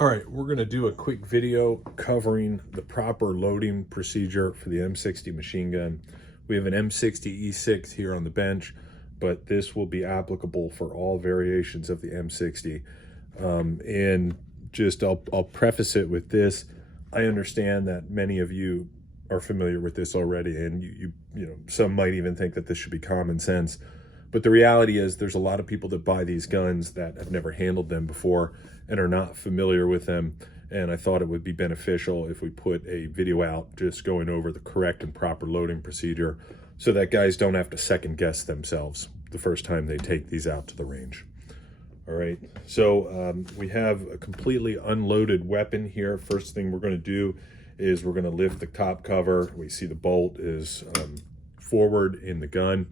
All right, we're going to do a quick video covering the proper loading procedure for the M60 machine gun. We have an M60 E6 here on the bench, but this will be applicable for all variations of the M60. I'll preface it with this. I understand that many of you are familiar with this already, and you know, some might even think that this should be common sense. But the reality is there's a lot of people that buy these guns that have never handled them before and are not familiar with them. And I thought it would be beneficial if we put a video out just going over the correct and proper loading procedure so that guys don't have to second guess themselves the first time they take these out to the range. All right, so we have a completely unloaded weapon here. First thing we're going to do is we're going to lift the top cover. We see the bolt is forward in the gun.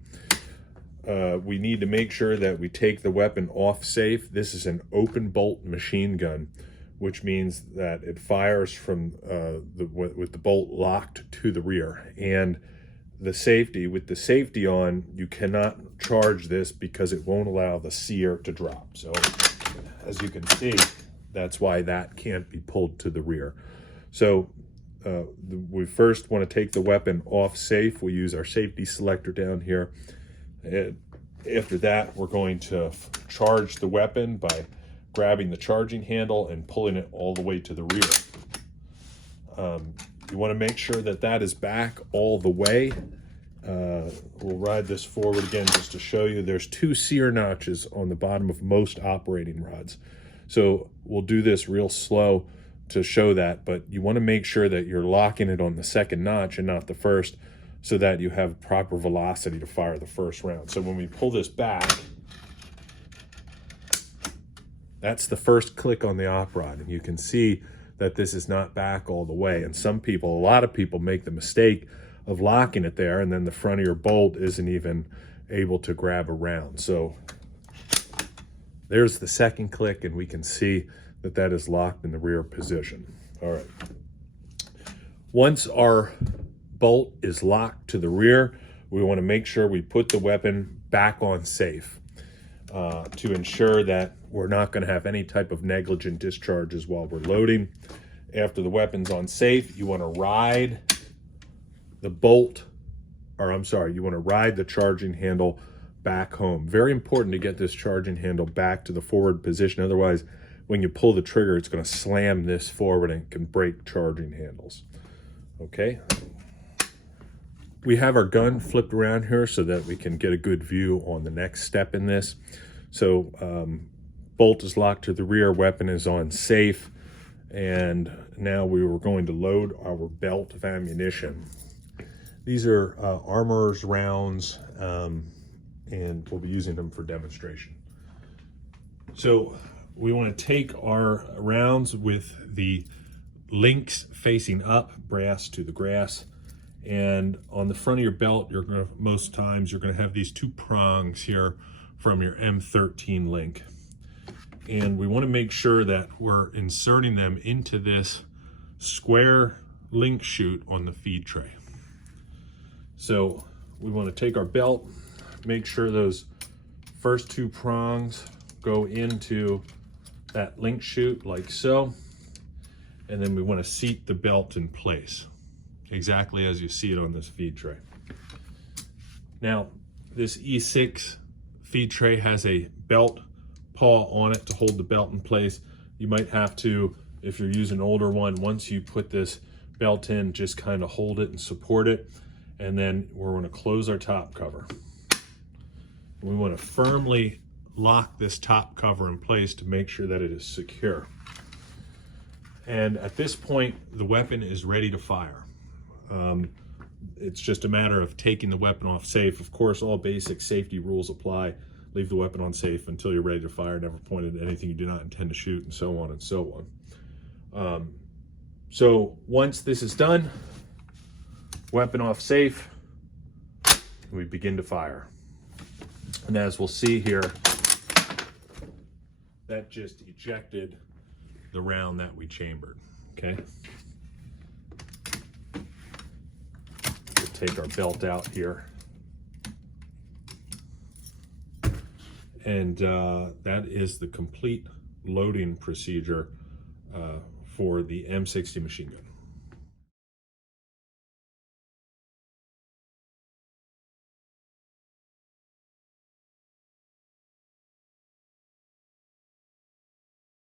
We need to make sure that we take the weapon off safe. This is an open bolt machine gun, which means that it fires from with the bolt locked to the rear. And with the safety on, you cannot charge this because it won't allow the sear to drop. So as you can see, that's why that can't be pulled to the rear. So we first want to take the weapon off safe. We use our safety selector down here. After that, we're going to charge the weapon by grabbing the charging handle and pulling it all the way to the rear. You want to make sure that that is back all the way. We'll ride this forward again just to show you. There's 2 sear notches on the bottom of most operating rods. So we'll do this real slow to show that, but you want to make sure that you're locking it on the second notch and not the first, so that you have proper velocity to fire the first round. So when we pull this back, that's the first click on the op rod, and you can see that this is not back all the way. And a lot of people make the mistake of locking it there, and then the front of your bolt isn't even able to grab a round. So there's the second click, and we can see that that is locked in the rear position. All right. Once our bolt is locked to the rear, we want to make sure we put the weapon back on safe to ensure that we're not going to have any type of negligent discharges while we're loading. After the weapon's on safe, you want to ride the charging handle back home. Very important to get this charging handle back to the forward position. Otherwise, when you pull the trigger, it's going to slam this forward and can break charging handles. Okay. We have our gun flipped around here so that we can get a good view on the next step in this. So bolt is locked to the rear, weapon is on safe, and now we were going to load our belt of ammunition. These are armorer's rounds, and we'll be using them for demonstration. So we want to take our rounds with the links facing up, brass to the grass. And on the front of your belt, most times you're going to have these 2 prongs here from your M13 link. And we want to make sure that we're inserting them into this square link chute on the feed tray. So we want to take our belt, make sure those first 2 prongs go into that link chute like so. And then we want to seat the belt in place, exactly as you see it on this feed tray. Now, this E6 feed tray has a belt paw on it to hold the belt in place. You might have to, if you're using an older one, once you put this belt in, just kind of hold it and support it. And then we're going to close our top cover. We want to firmly lock this top cover in place to make sure that it is secure. And at this point, the weapon is ready to fire. It's just a matter of taking the weapon off safe. Of course, all basic safety rules apply. Leave the weapon on safe until you're ready to fire. Never point it at anything you do not intend to shoot, and so on and so on. So once this is done, weapon off safe, we begin to fire. And as we'll see here, that just ejected the round that we chambered. Okay. We'll take our belt out here. And that is the complete loading procedure for the M60 machine gun.